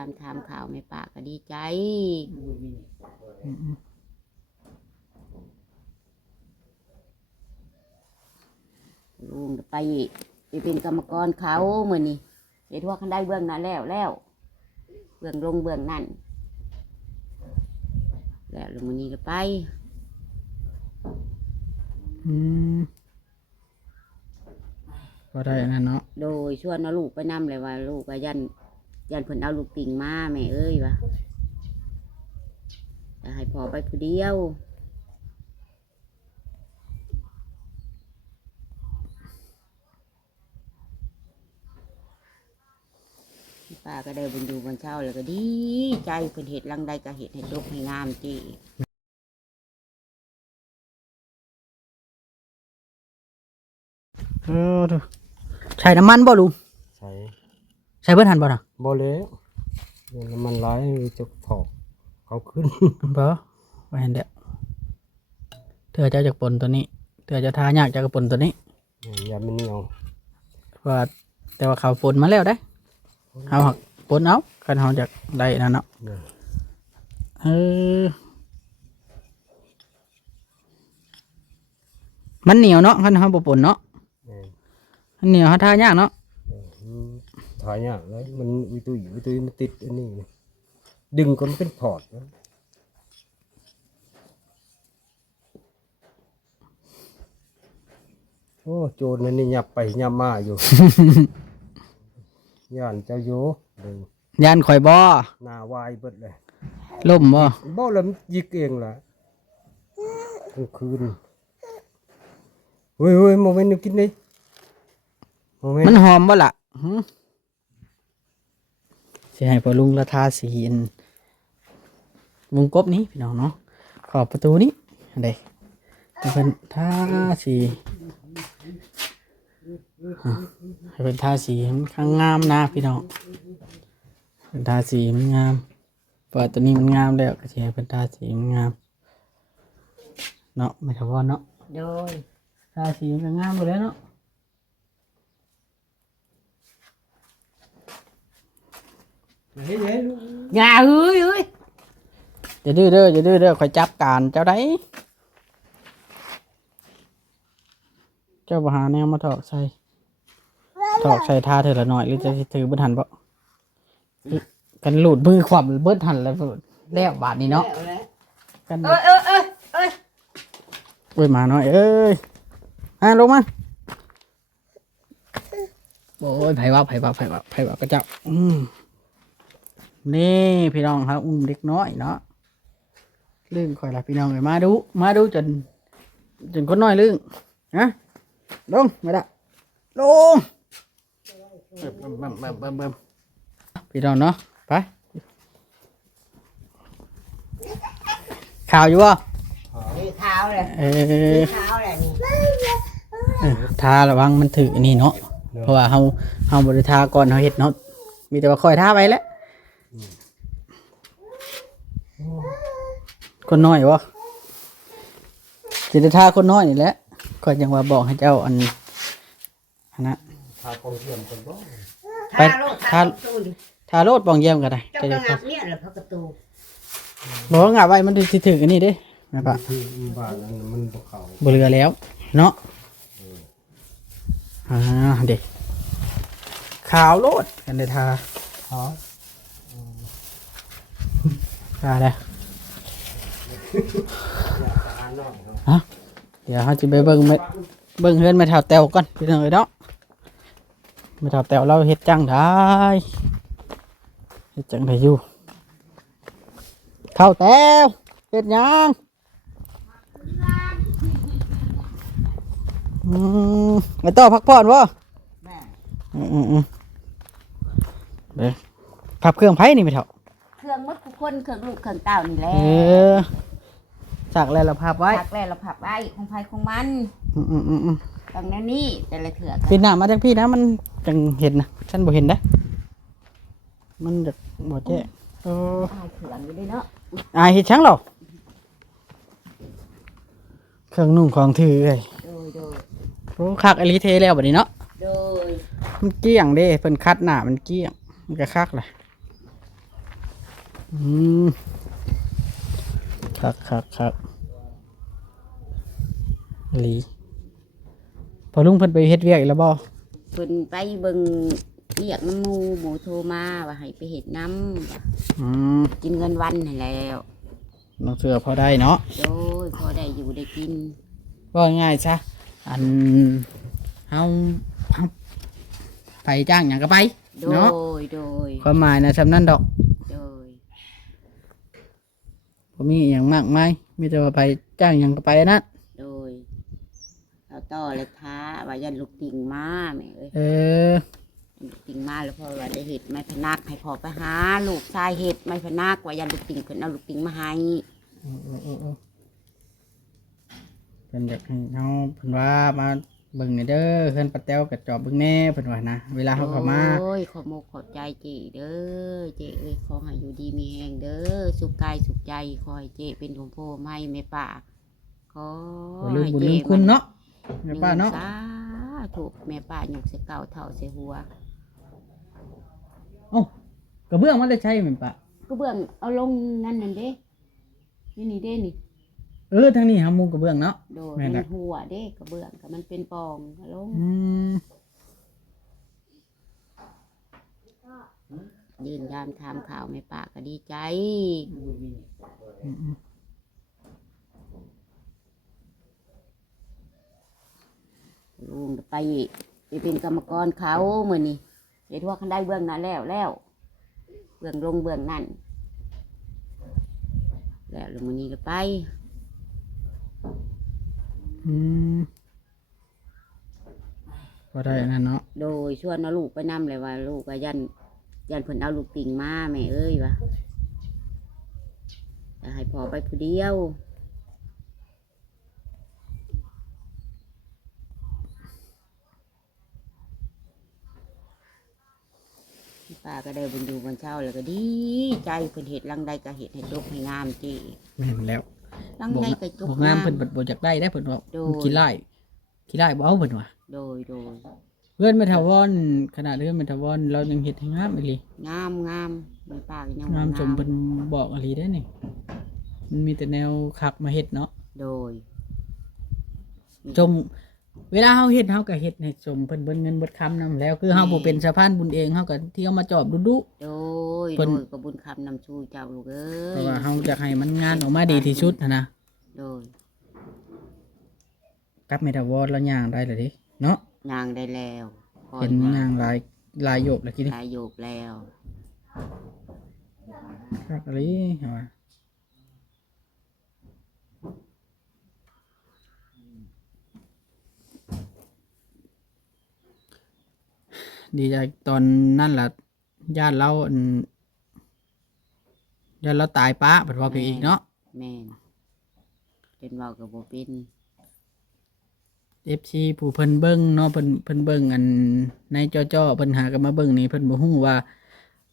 ามถามข่าวแม่ป้าก็ดีใจลุงไปเป็นกรรมกรเขาเหมือนนี่เห็นว่าเขาได้เบื้องนั้นแล้วเบื้องลงเบื้องนั่นแล้วลงวันนี้ก็ไปก็ได้นั่นเนาะโดยชวนเอาลูกไปนำเลยว่าลูกก็ยันเพิ่นเอาลูกติ่งมาแม่เอ้ยวะจะให้พ่อไปผู้เดียวป้าก็ได้บุญอยู่บนเช้าเลยก็ดีใจเพิ่นเห็ดลังใดก็เห็ดให้จบให้งามจีใช้น้ำมันบ่ลุงใช้เบิ่นหันบ่น่ะบ่แล้วน้ำมันร้ายจะถอกเขาขึ้นบ่ว่าเห็นเด้อเธอจะจากปนตัวนี้เธอจะทายากจากปนตัวนี้อย่ามันเหนียวว่าแต่ว่าเขาปนมาแล้วได้เอาหักปนเอาคันเฮาจากได้นั่นเนาะมันเหนียวเนาะคันเฮาบ่ปนเนาะมันเหนียวเฮาทายากเนาะถ่ายเนี่ยแล้วมันวิตุยมันติดอันนี้ดึงก็มันเป็นพอร์ตนะโอ้โจรนั่นนี่ยับไปยับมาอยู่ ย่านเจ้าโยย่านข่อยบ่หน้าวายเบิดเลยล่มบ่แล้วยิกเองล่ะกลางคืนเฮ้ยโมเมนต์กินดิมันหอมบ่ล่ะสิให้พ่อลุงละทาสีวงกบนี้พี่น้องเนาะขอบประตูนี้อันใดให้เป็นทาสีให้เป็นทาสีมันข้างงามนะพี่น้องเป็นทาสีมันงามเปิดตัวนี้มันงามแล้วก็สิให้เป็นทาสีมันงามเนาะไม่ทว่าเนาะโดยทาสีมันงามหมดแล้วเนาะอย่าเฮ้ยอย่าดื้อเด้อคอยจับการเจ้าได้เจ้าบหาแนวมาถอกใส่ท่าเธอละหน่อยหรือจะถือเบิ้ลหันปะกันหลุดมือขวับเบิ้ลหันแล้วแล้วบาทนี้เนาะกันเอ้ยมาหน่อยเอ้ยลงมาโอ้ยไผ่ว่าก็เจ้านี่พี่น้องครับเด็กน้อยเนาะลื่นคอยละพี่น้องเลยมาดูจนคนน้อยลื่นนะลงไม่ได้ลงพี่น้องเนาะไปข่าวอยู่วะเท้าเลยเท้าเลยนี่ทาระวังมันถือนี่เนาะเพราะว่าเฮาบริทาก่อนเฮาเฮ็ดเนาะมีแต่ว่าคอยท่าไปแล้วคนน้อยวะจิตท่าคนน้อยนี่แหละก็ยังว่าบอกให้เจ้าอันนะทากองเทียมคนบ่ไปทาโลดปองเยี่ยมกันได้เจ้าก็งับเนี่ยแหละพระประตูบอกว่างับไว้มันสิถืออันนี้เด้นะปะบ้านนั้นมันบ่เข้าบ่เหลือแล้วเนาะเด็กขาวโลดกันได้ทาได้ฮะเดี๋ยวเขาจะไปเบิ่งเฮือนมาแถวแตวก่อนพี่น้องเอ้ยเนาะมาแถวแตวเราเฮ็ดจังได้อยู่เข้าแตวเฮ็ดยังไอ้ต่อพักผ่อนวะเดี๋ยวพับเครื่องไผ่นี่ไปเถอะเครื่องมดทุกคนเครื่องลูกเครื่องเต่านี่แหละจากแล้วเราพับไว้จากแล้วเราพับไว้ของไผ่ของมันตรงนี้แต่ละเถื่อปิดหน้ามาจากพี่นะมันจังเห็นนะฉันบ่เห็นนะมันจะบ่แจ้เถื่อนอยู่ด้วยเนาะเห็นช้างหรอเครื่องนุ่งของถือเลยโอ้คักอลิเทแล้วแบบนี้เนาะมันเกี้ยงเด้เพิ่นคัดหน้ามันเกี้ยงมันก็คักเลย อืมครับหลีพอลุงเพิ่นไปเฮ็ดเวียกอีกแล้วบ่ เพิ่นไปเบิ่งเรียกน้ำหมูโทรมาว่าให้ไปเฮ็ดน้ำว่า อืม กินเงินวันให้แล้ว น้องเสือพอได้เนาะ โดยพอได้อยู่ได้กิน ก็ง่ายซะอันเฮาไปจ้างหยังก็ไป โด เนาะ ยโดย ความหมายนะสำนั้นดอก โดย บ่มีอหย่างมากมายมีแต่ว่าไปจ้างหยังก็ไปอันนั้น โดยเอาต่อเลยท้าว่ายันลูกติ่งมาแม่เอ้ย เออ ลูกติ่งมาแล้วพอว่าได้เห็ดไม้พนักให้พอไปหาลูกชายเห็ดไม้พนักว่ายันลูกติ่งเพิ่นเอาลูกติ่งมาให้ เป็นอยากให้เฮาเพิ่นว่ามาเบิ่งนี่เด้อเพิ่นปะแต้วกับจอบเบิ่งแน่เพิ่นว่านะเวลาเฮาเข้ามา โอ้ยขอโมกขอบใจเจเด้อเจเอ้ยขอให้อยู่ดีมีแหงเด้อสุขกายสุขใจขอให้เจเป็นของพ่อไม่แม่ป่าขอ บ่ลืม ให้ บุญ เจ ลืมคุณเนาะแม่ป้าเนาะ สาถูกแม่ป่าหยกเสเก่าเท่าเสหัว เอ้ากระเบื้องมันได้ใช้แม่ป้า ก็เบื้องเอาลงนั่นนั่นเด้นี่เด้นี่ เออทางนี้หามุงกระเบื้องเนาะ โดย แม่น มั ละ นหัวเด้กระเบื้องก็มันเป็นปองเอาลง อืม ยืนยามทำข่าวแม่ป่าก็ดีใจ ลุงไปเป็นกรรมกรเขาเหมือนนี่เห็นว่าคันได้เบื้องนั้นแล้วเบื้องลงเบื้องนั่นแล้วลงมือนี้ก็ไป อืมพอได้อันนั้นเนาะ โดยชวนเอาลูกไปนำเลยว่า ลูกก็ยันเพิ่นเอาลูกติ่งมาแม่เอ้ยวะจะให้พอไปผู้เดียวป้าก็ได้บุญอยู่บนเช่าแล้วก็ดีใจเพิ่นเห็ดลังใดก็เห็ดให้จบให้งามจี แม่นแล้ว ลังใดก็จบ บ่งามเพิ่นบ่อยากได้เพิ่นว่า โดย มันขี้ไล่บ่เอาเพิ่นว่า โดย เพื่อนไม่ทาวอนขนาดเรื่องไม่ทาวอนเรายังเฮ็ดให้งามอีหลี งามแม่ป้าก็ยัง งาม ว่ สมเพิ่นบอกอีหลีได้นี่มันมีแต่แนวคักมาเฮ็ดเนาะ โดย จมเวลาเฮาเฮ็ดเฮาก็เฮ็ดให้สมเพิ่นเบิดเงินเบิดคำนำแล้วคือเฮาบ่เป็นสะพานบุญเองเฮาก็เที่ยวมาจอบดุ โดย เพิ่น กระบุญคำนำชูเจ้าลูกเอ้ เพ ย ราะว่าเฮาอยากให้มันงานออกมาดีที่สุดนะ โดย กับไม่ทาวอนแล้วย่างได้เลยดิเนาะ นางได้แล้วคอย เห็นย่างลายโยกแล้วกินดิ ลายโยกแล้ว ครับอะไรเฮาว่าดีใจตอนนั้นล่ะญาติเราญาติเราตายป้าเพิ่นว่าไปอีกเนาะ แม่นจนเว้ากับบ่เป็น FC ผู้เพิ่นเบิ่งเนาะเพิ่นเบิ่งอันในจ้อๆเพิ่นหากันมาเบิ่งนี่เพิ่นบ่ฮู้ว่า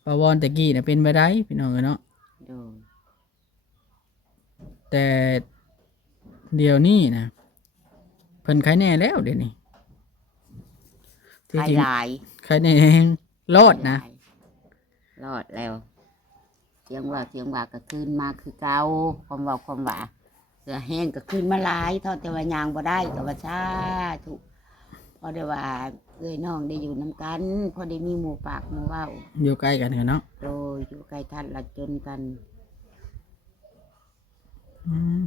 ปาวอนตะกี้น่ะเป็นไปได้พี่น้องเอ้ยเนาะ โดย แต่เดี๋ยวนี้นะเพิ่นขายแน่แล้วเดี๋ยวนี้ที่ ขาย จริง หลาย ขายแน่รอดนะ รอดแล้วเสียงว่าก็คืนมาคือเก่าความเว้าความหวาเสือแห้งก็คืนมาหลายเท่าแต่ว่ายางบ่ได้ก็ว่าชาถูกพอได้ว่าเอ้ยน้องได้อยู่นํกันพอได้มีหมู่ปากหมู่เว้า อยู่ใกล้กันเนาะ โดยอยู่ใกล้ท่านละจนกัน อืม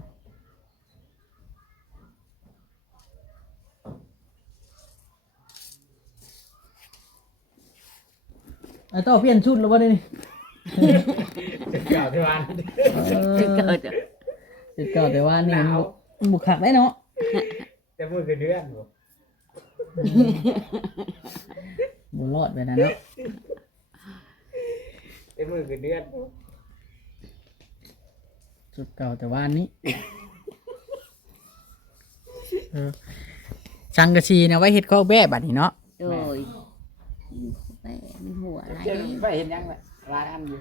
ไอ้ต่อเปลี่ยนชุดแล้วบ่ได้นี่ เก่าที่วัน ถึงเกิด จุดเก่าแต่ว่านี่มันบุกขักได้เนาะ แต่มือคือเดือนบ่ บุรอดไปนะเนาะ แต่มือคือเดือน จุดเก่าแต่ว่านี้เออสังกะสีนะไว้เฮ็ดข้าวแบ่บัดนี้เนาะ โดยแม่มันหัวอะไร เจ้าไปเห็นยังไงร้านอันอยู่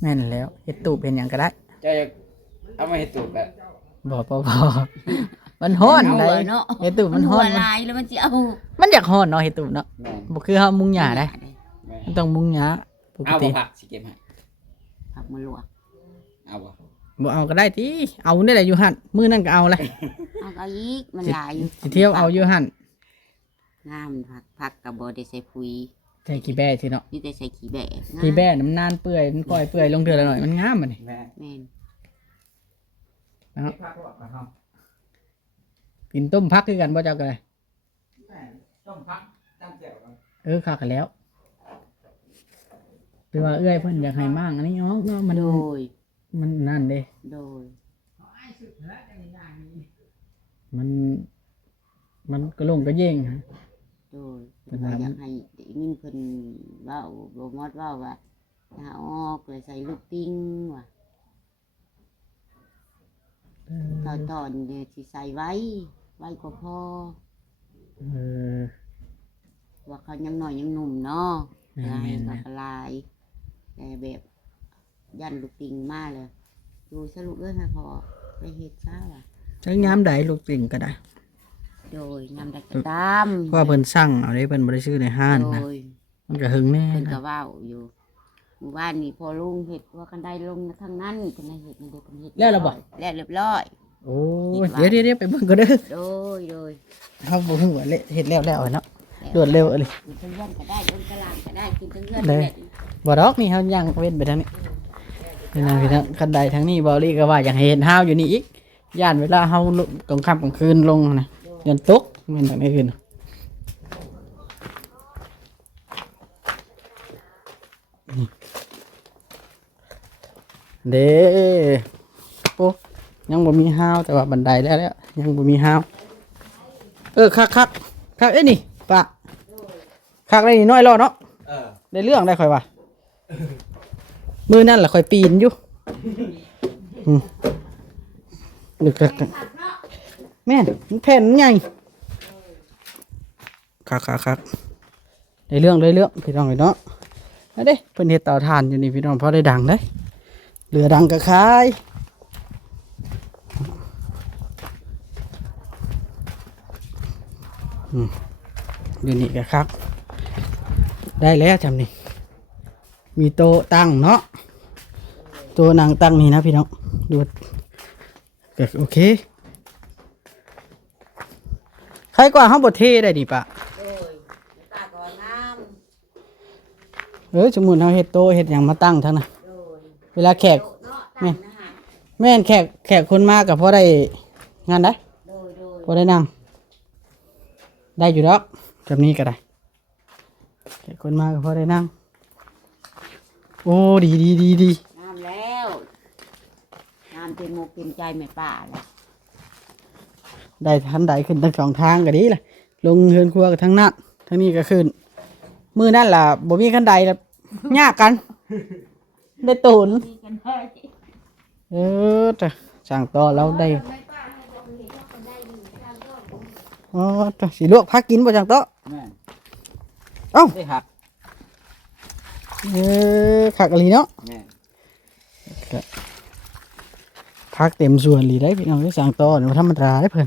แม่นแล้วเฮ็ดตูบเป็นหยังก็ได้ เจ้าเอามาเห็ดตูบแบบ บ่มันฮ้อนได้ เนาะ เฮ็ดตูบมัน หั ฮ้ ว อน ลายแล้วมันจะเอา มันอยากฮ้อนเนาะเฮ็ดตูบเนาะ แม่น บ่คือเฮามุงหญ้าได้ แม่น มันต้องมุงหญ้าปก เอา ติ บ่ผักสิเก็บให้ ผ ผักมาลวก เอาบ่ บ่เอาก็ได้ติเอาได้แหละอยู่หั่นมื้อนั้นก็เอาเลย เอาอีกมันหลายอยู่ สิเที่ยวเอาอยู่หั่น งามผักกับบ่ได้ใส่ปุ๋ย ใส่ขี้แบ่สิเนาะ นี่แต่ใส่ขี้แบะงาม ขี้แบ่น้ำนานเปื่อยมันปล่อยเปื่อยลงเดือนละหน่อยมันงามบัดนี้ แม่ แม่น นะครับกินต้มพักคือกันบ่เจ้าก็ได้ ต้มผักตั้งแจ่วกัน คักกันแล้วคือว่าเอื้อยเพิ่นอยากให้มั่งอันนี้เนาะมัน โดย มันนั่นเด้ โดย มันก็ลงก็เย่งฮะ โดย เป็น ว่า น้ำ อยากให้ได้ยินเพิ่นเว้าบ่มอดเว้าว่าถ้าออกเลยใส่ลูกติ้งว่ะตอนเดี๋ยวสิใส่ไว้ก็พอ เออ ว่าเขายังน้อยยังหนุ่มเนาะ แม่น ให้ แม่น เขากลายแต่แบบยันลูกติ้งมาเลยดูสรุปเลยนะพอไปเฮ็ดซะว่ะ จักยามใดลูกติ่งก็ได้ โดยนำได้กระตาม เพราะว่าเพิ่นสั่งเอาได้เพิ่นบ่ได้ซื้อในห้าง โด นะ ย มันก็หึงแน่ เพิ่นก็ นะ เว้าอยู่หมู่บ้านนี่พอลุงเฮ็ดว่ากันได้ลงทางนั้นเพิ่นได้เฮ็ดมันเด้เพิ่นเฮ็ดแล้วเรียบร้อย โอ้ยเดี๋ยวไปเบิ่งก็เด้อ โดย เฮาบ่ฮู้ว่าเฮ็ดแล้วเนาะรวดเร็วเลย กินทั้งเรือนก็ได้ลงตลาดก็ได้กินทั้งเรือน เลย บ่ดอกนี่เฮาย่างเว้นไปทางนี้นี่นะพี่น้องคันใดทางนี้บ่ลี่ก็ว่าอยากให้เห็นเฮาอยู่นี่อีกย่านเวลาเฮากลางค่ำกลางคืนลงนะยันตกแม่นทางนี้คืนนี่เด้โอ้ยังบ่มีเฮาแต่ว่าบันไดแล้วยังบ่มีเฮาคักเอ้ยนี่ปะคักได้นี่น้อยรอเนาะ ได้เรื่องได้ค่อยว่ามือนั่นแหละค่อยปีนอยู่นึกกันแม่นมันแผ่นใหญ่คักได้เรื่องพี่น้องเนาะเอาเด้เพิ่นเฮ็ดเตาถ่านอยู่นี่พี่น้องพอได้ดังเด้เรือดังก็ขายอยู่นี่ก็คักได้แล้วจำนี่มีโต๊ะตั้งเนาะโต๊ะนั่งตั้งนี่นะพี่น้องดูก็โอเคใครกว่าห้องบทเทได้ดิปะ โดยตาก็งาม สมมุติเราเฮ็ดโต๊ะเฮ็ดหยังมาตั้งทั้งน่ะ โดย เวลาแขก เนาะตั้งนะฮะ แม่นแขกคนมากับพอได้งานได้ โดย พอได้นั่งได้อยู่แล้วแบบนี้ก็ได้แขกคนมากับพอได้นั่งโอ้ดี งามแล้วงามเต็มอกเต็มใจแม่ป้าแล้ว ได้ทันใดขึ้นทั้งสองทางก็ดีแหละลงเฮือนครัวกับทั้งนั้นทั้งนี้ก็ขึ้นมือนั่นล่ะบ่มีคันใดแล้วยากกัน ได้ตูน มีกันได้ จ้ะสั่งต่อเราได้ แม่ป้าให้บอกเห็นว่าคนได้อยู่ทางก็ จ้ะสิลวกพักกินบ่จังโตะ แม่ เอ้า ได้หัก ขักอะไรเนาะ แม่ พักเต็มส่วนเลยได้พี่น้องได้สั่งต่อเนี่ยธรรมดาได้เพิ่น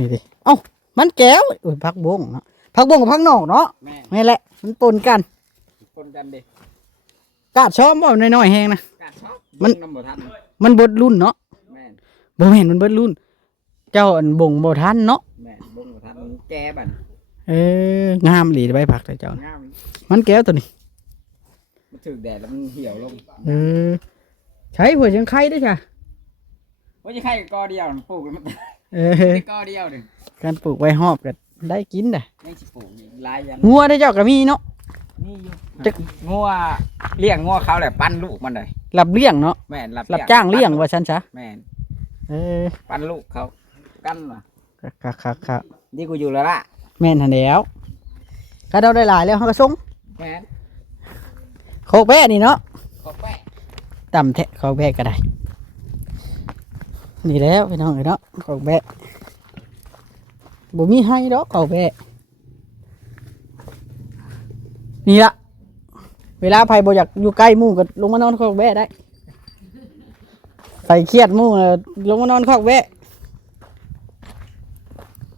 นี่ดิเอ้ามันแก้วโอ้ยพักบงเนาะพักบงกับพักนอกเนาะ แม่ นี่แหละมันปนกัน คนกันเด้ กาดช้อมบ่น้อยๆแฮงนะ กาดชอบ มัน น้ำบ่ทัน มันเบิดรุ่นเนาะ แม่น บ่แม่นมันเบิดรุ่น เจ้าอันบ่งบ่ทันเนาะ แม่นบ่ทันแก่บัด งามหลีใบผักแต่เจ้าน่ะ งาม มันแก้วตัวนี้ มันถึกแดดแล้วมันเหี่ยวลง ใช้หัวจังไข่ได้จ้ะ ว่าจะไข่กอเดียวปลูกมัน ได้กอเดียวหนึง การปลูกไว้หอบก็ได้กินได้ ยังสิปลูกอีกหลายยัน งัวได้เจ้าก็มีเนาะ นี่อยู่ จัก งัวเลี้ยงงัวเขาแหละปั้นลูกมันเลย รับเลี้ยงเนาะ แม่น รับจ้างเลี้ยงว่าฉันซะ แม่น เออ ปั้นลูกเขากันว่ะ ค่ะ นี่กูอยู่แล้วล่ะ แม่นทันแล้วถ้าเราได้หลายแล้วเขาก็ส่ง แม่น โคกแบะนี่เนาะ ขอแปะ ต่ำแทะโคกแบะก็ได้นี่แล้วพี่น้องเอ้ยเนาะโคกแบะบ่มีให้ดอกโคกแบะนี่ละเวลาไผบ่อยากอยู่ใกล้หมู่ก็ลงมานอนโคกแบะได้ไปเครียดหมู่ลงมานอนโคกแบะ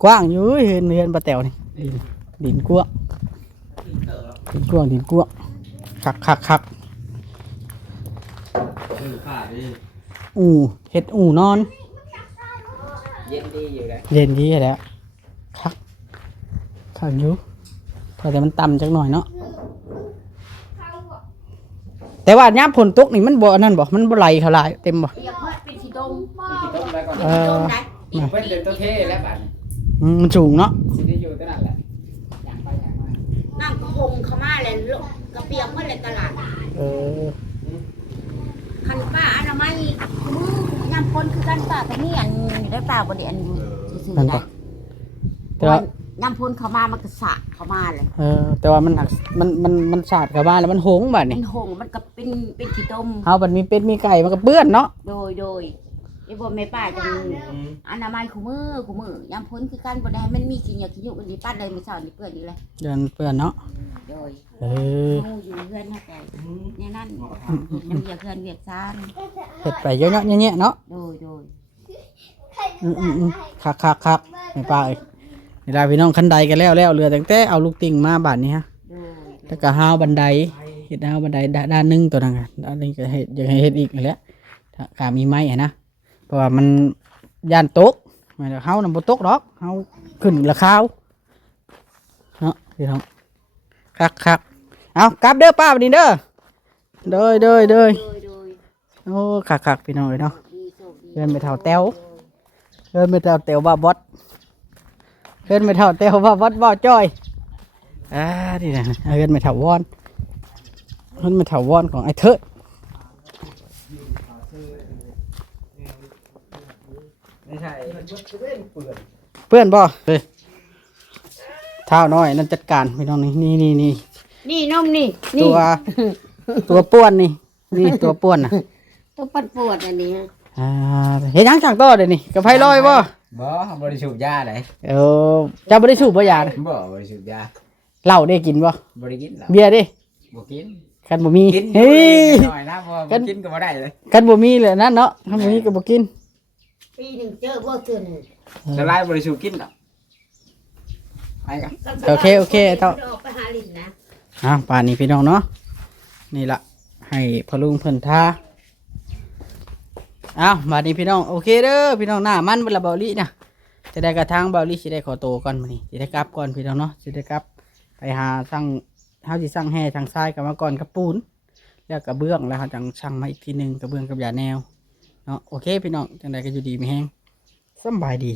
กว้างอยู่เห็นปลาแต๋วนี่ดินกว้าง ดินกว้างดินกว้างคัก ผ้าดิ อู่เฮ็ดอู่นอน เย็นดีอยู่เลย เย็นดีแหล้วคักอยู่แต่มันต่ำจักหน่อยเนาะแต่ว่ายามฝนตกนี่มันบ่อันนั้นบ่มันบ่ไหลเขาหลายเต็มบ่ เรียกว่าเป็นสีดง กี่ต้นแล้วก่อน เออ เพิ่นเป็นตัวเท่แล้วบัด มันสูงเนาะ สิได้อยู่ตัวนั้นแหละอย่างไปอย่างมา นั่งกระพงเขามาเลยกระเปียกเมื่อไรตลาด เออ คันป้าอนามัยมือยำพ้นคือกันป้าแต่นี่อันอยู่ได้ป้าบริอันอยู่ซื่อ นั่น ๆ บ่ ได้ แต่ว่า ยำพ้นเขามามันก็สะเขามาเลย แต่ว่ามันหักมันสาดเข้าบ้านแล้วมันหงบัด มั นี่ นหงมันก็เป็นขี้ต้ม เฮาบัดมีเป็ดมีไก่มันก็เปื้อนเนาะ โดยไอ้บ่แม่ป้าจังอนามัยคู่มือยำพ้นคือกันบ่ได้ให้มันมีขี้เหนียวขี้ยุกันดีป้าเลยมื้อเช้านี่เปื้อนอยู่เลย เดินเปื้อนเนาะ โดย เออ งูอยู่เฮือนเฮาแต่เนี่ยนั่นน้ำเวียกเฮือนเวียกซ่าน เฮ็ดไปเยอะๆแยะๆเนาะ โดย คักไม่ป้าเอ้ยเวลาพี่น้องคันใดกันแล้วเหลือแต่เอาลูกติ่งมาบาดนี้ฮะ โดย แล้วก็ห้าวบันไดเฮ็ดห้าวบันไดด้านหนึงตัวนั้นอะด้านนี้ก็เฮ็ดอยากให้เฮ็ดอีกนั่นแหละถ้ากามีไม้อะนะเพราะว่ามันย่านตกไม่ได้เฮานำบ่ตกดอกเฮาขึ้นราคาวเนาะพี่น้องคักเอากลับเด้อป้าบัดนี้เด้อเด้อโอ้คักพี่น้องเอ้ยเนาะ เดินไปเท่าแต้วเดินไปเท่าแต้วบ้าบอสเดินไปเท่าแต้วบ้าบอสบ้าจ้อยนี่นะเดินไปเท่าวอนเดินไปเท่าวอนของไอ้เทิดไม่ใช่เพื่อนบ่เฮ้ยเท้าน้อยนั่นจัดการพี่น้องนี่ นี่นมนี่ ตัวป้วนนี่ตัวป้วนน่ะ ตัวปัดปวดอันนี้ เฮ็ดหยังสั่งต่อเดี๋ยวนี้กับไฟลอยบ่ บ่บริสุทธิ์ยาเลย เจ้าบ่ได้สูบบ่ยาน่ะ บ่บริสุทธิ์ยา เหล้าได้กินบ่ บริกินหรอ เบียร์เด้ บ่กิน คันบ่มี กิน เฮ้ย หน่อยนะบ่กินก็บ่ได้เลย คันบ่มีเลยนั่นเนาะคันบ่มีก็บ่กิน ปีหนึ่งเจอบ่เตือน ละลายบริสุทธิ์กินหรอกไปกัน โอเคเท่า ออกไปหาลินนะ ป่านนี้พี่น้องเนาะนี่ละให้พอลุงเพิ่นท่าป่านนี้พี่น้องโอเคเด้อพี่น้องหน้ามันเวลาเบาลินะจะได้กระทั่งเบาลิสิได้ขอโตวก่อนมื้อนี้สิได้กลับก่อนพี่น้องเนาะสิได้กลับไปหาสั่งเฮาสิสั่งแห่ทางซ้ายกลับมาก่อนกับปูนแล้วกระเบื้องแล้วเฮาจังสั่งมาอีกทีหนึงกระเบื้องกับยาแนวเนาะโอเคพี่น้องจังไดก็อยู่ดีมีแฮงสำบายดี